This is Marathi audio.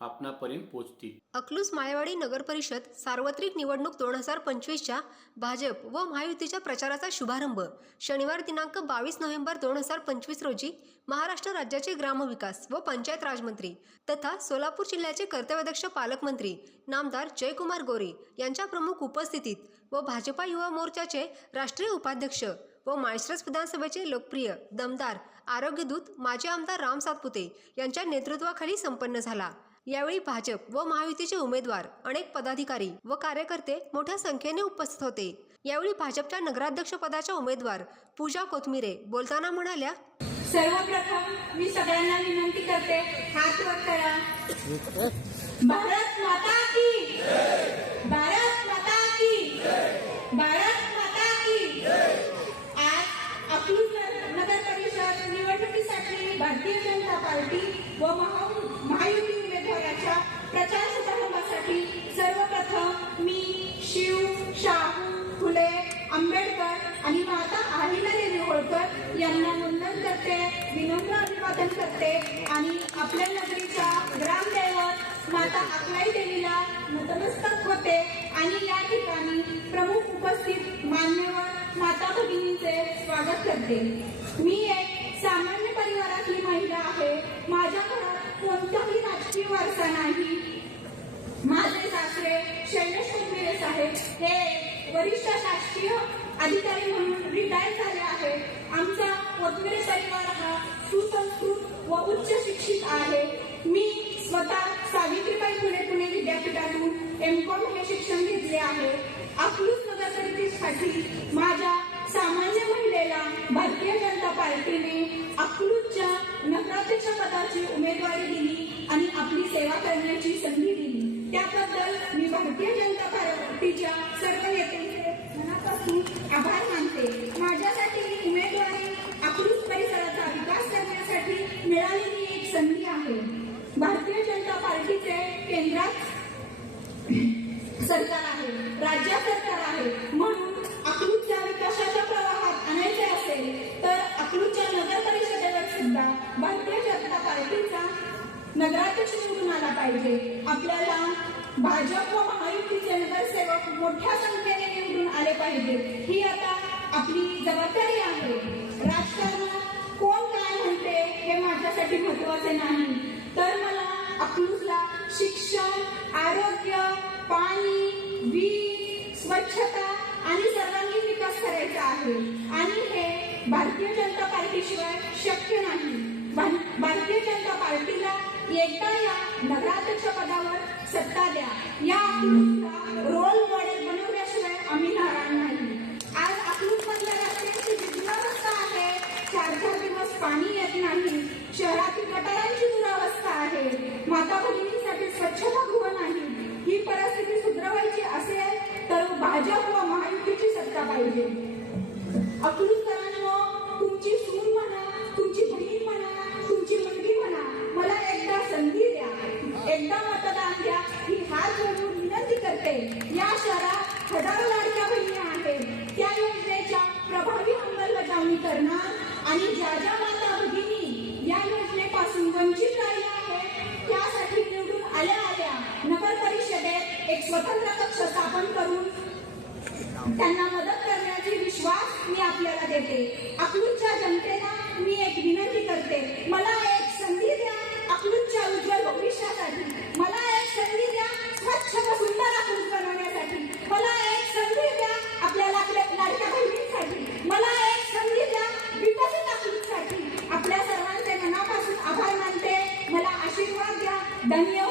आपणापर्यंत पोहोचतील अकलूस माळेवाडी नगर परिषद सार्वत्रिक निवडणूक दोन हजार पंचवीसच्या भाजप व महायुतीच्या प्रचाराचा शुभारंभ. शनिवार दिनांक बावीस नोव्हेंबर दोन हजार पंचवीस रोजी महाराष्ट्र राज्याचे ग्रामविकास व पंचायत राजमंत्री तथा सोलापूर जिल्ह्याचे कर्तव्यदक्ष पालकमंत्री नामदार जयकुमार गोरे यांच्या प्रमुख उपस्थितीत व भाजपा युवा मोर्चाचे राष्ट्रीय उपाध्यक्ष व माळशिरस विधानसभेचे लोकप्रिय दमदार आरोग्यदूत माजी आमदार राम सातपुते यांच्या नेतृत्वाखाली संपन्न झाला. यावेळी भाजप व महायुतीचे उमेदवार अनेक पदाधिकारी व कार्यकर्ते मोठ्या संख्येने उपस्थित होते. यावेळी भाजपच्या नगराध्यक्ष पदाच्या उमेदवार पूजा कोथमिरे बोलताना म्हणाल्या सर्वप्रथम मी सगळ्यांना विनंती करते हात वर करा. भारत माता की वंदन करते विनम्र अभिवादन करते आणि आपल्या नगरीच्या ग्रामदैवत माता अकलाई देवीला नतमस्तक होते. आणि या ठिकाणी प्रमुख उपस्थित मान्यवर माता भगिनींचे स्वागत करते. मी एक सामान्य परिवारातली महिला आहे. माझ्या घरात कोणताही राजकीय वारसा नाही. माझे सासरे शैलेश कुंभिरे साहेब हे वरिष्ठ शासकीय अधिकारी म्हणून रिटायर झाले आहे. आमचा कोथमिरे परिवार हा सुसंस्कृत व उच्च शिक्षित आहे. मी स्वतः सावित्रीबाई फुले पुणे विद्यापीठातून एम कॉम हे शिक्षण घेतले आहे. अकलूज नगरपरिषदेसाठी माझ्या सामान्य महिलेला भारतीय जनता पार्टीने अकलूजच्या नगराध्यक्ष पदाची उमेदवारी दिली आणि आपली सेवा करण्याची संधी दिली. त्याबद्दल मी भारतीय जनता पार्टीच्या सर्व नेत्यांचे मनापासून आभार मानते. माझ्यासाठी ही उमेदवारी सरकार आहे राज्य सरकार आहे. म्हणून अकलूजच्या विकासाच्या प्रवाहात आणायचे असेल तर अकलूजच्या नगर परिषदेवर सुद्धा भारतीय जनता पार्टीचा नगराध्यक्ष निवडून आला पाहिजे. आपल्याला भाजप व महायुतीचे नगरसेवक मोठ्या संख्येने निवडून आले पाहिजे. ही आता आपली जबाबदारी आहे. राजकारणात कोण काय म्हणते हे माझ्यासाठी महत्त्वाचे नाही. तर स्वच्छता आणि सर्वांगीण विकास करायचा आहे. आणि हे भारतीय जनता पार्टीशिवाय शक्य नाही. भारतीय जनता पार्टीला एकदा या नगराध्यक्ष पदावर सत्ता द्या. या रोल मॉडेल बनवल्याशिवाय आम्ही नाराज नाही. आज अकलूज मधल्या रस्त्यांची दुरावस्था आहे. चार चार दिवस पाणी येत नाही. शहरातील गटारांची दुरावस्था आहे. माता भगिनीसाठी स्वच्छता गृह नाही. ही परिस्थिती सुधरवायची भाजप व महायुतीची सत्ता पाहिजे. अकलूजकरांनो तुमची सून म्हणा तुमची बहीण म्हणा तुमची मुलगी म्हणा मला एकदा संधी द्या. एकदा मतदान द्या. ही हात जोडून विनंती करते या शहरात त्यांना मदत करण्याची विश्वास मी आपल्याला देते. अकलूजच्या जनतेला मी एक विनंती करते. मला एक संधी द्या अकलूजच्या उज्ज्वल भविष्यासाठी. मला एक संधी द्या स्वच्छ व सुंदर अकलूज बनवण्यासाठी. मला एक संधी द्या आपल्याला आपल्या लाडक्या लाडक्या बहिणींसाठी. मला एक संधी द्या विकसित अकलूजसाठी. आपल्या सर्वांचे मनापासून आभार मानते. मला आशीर्वाद द्या. धन्यवाद.